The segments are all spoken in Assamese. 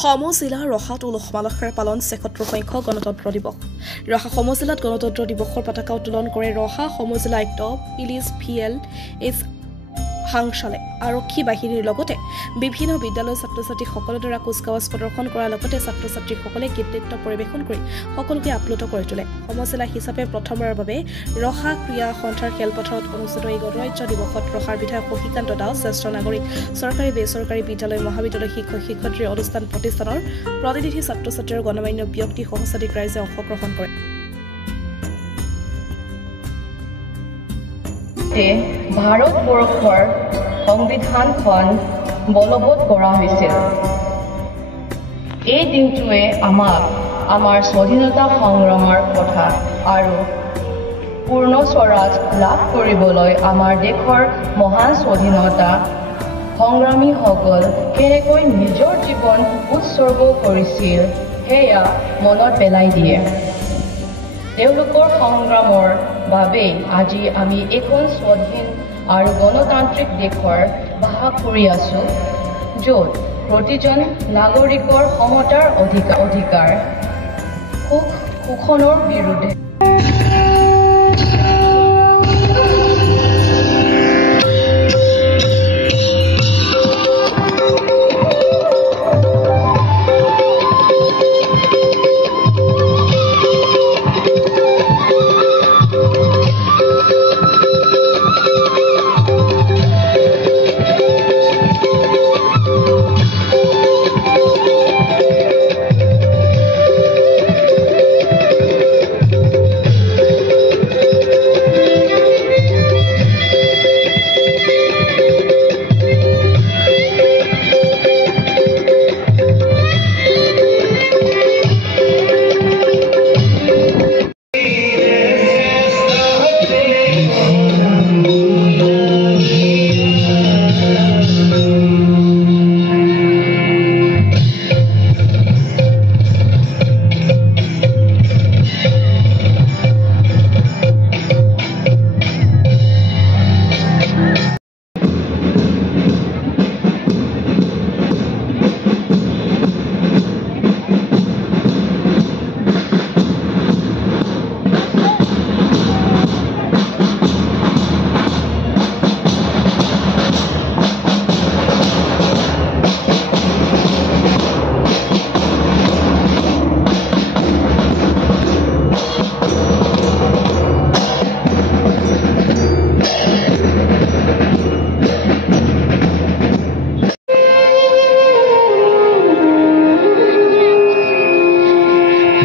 সমজিলা ৰহাত উলহ-মালহেৰে পালন ৭৬ সংখ্যক গণতন্ত্ৰ দিৱস। ৰহা সমজিলাত গণতন্ত্ৰ দিৱসৰ পতাকা উত্তোলন কৰে ৰহা সমজিলা আয়ুক্ত পিলিচ VLS হাংশালে। আৰক্ষী বাহিনীৰ লগতে বিভিন্ন বিদ্যালয়ৰ ছাত্ৰ-ছাত্ৰীসকলৰ দ্বাৰা কুচকাৱাজ প্ৰদৰ্শন কৰাৰ লগতে ছাত্ৰ-ছাত্ৰীসকলে গীত নৃত্য পৰিৱেশন কৰি সকলোকে আপ্লুত কৰি তোলে। সমজিলা হিচাপে প্ৰথমবাৰৰ বাবে ৰহা ক্ৰীড়া সন্থাৰ খেলপথাৰত অনুষ্ঠিত এই গণৰাজ্য দিৱসত ৰহাৰ বিধায়ক শশীকান্ত দাস, জ্যেষ্ঠ নাগৰিক, চৰকাৰী বেচৰকাৰী বিদ্যালয় মহাবিদ্যালয় শিক্ষক-শিক্ষয়িত্ৰী, অনুষ্ঠান প্ৰতিষ্ঠানৰ প্ৰতিনিধি, ছাত্ৰ-ছাত্ৰী আৰু গণমান্য ব্যক্তি সহস্ৰাধিক ৰাইজে অংশগ্ৰহণ কৰে। ভাৰতবৰ্ষৰ সংবিধানখন বলবৎ কৰা হৈছিল। এই দিনটোৱে আমাক আমাৰ স্বাধীনতা সংগ্ৰামৰ কথা আৰু পূৰ্ণ স্বৰাজ লাভ কৰিবলৈ আমাৰ দেশৰ মহান স্বাধীনতা সংগ্ৰামীসকল কেনেকৈ নিজৰ জীৱন উৎসৰ্গ কৰিছিল সেয়া মনত পেলাই দিয়ে। তেওঁলোকৰ সংগ্ৰামৰ বাবে আজি আমি এখন স্বাধীন আৰু গণতান্ত্ৰিক দেশৰ বাস কৰি আছো, য'ত প্ৰতিজন নাগৰিকৰ সমতাৰ অধিকাৰ শোষণৰ বিৰুদ্ধে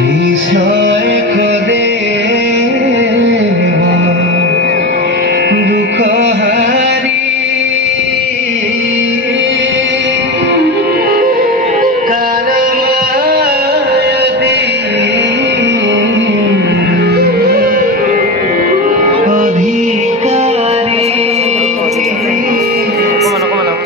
Please, no,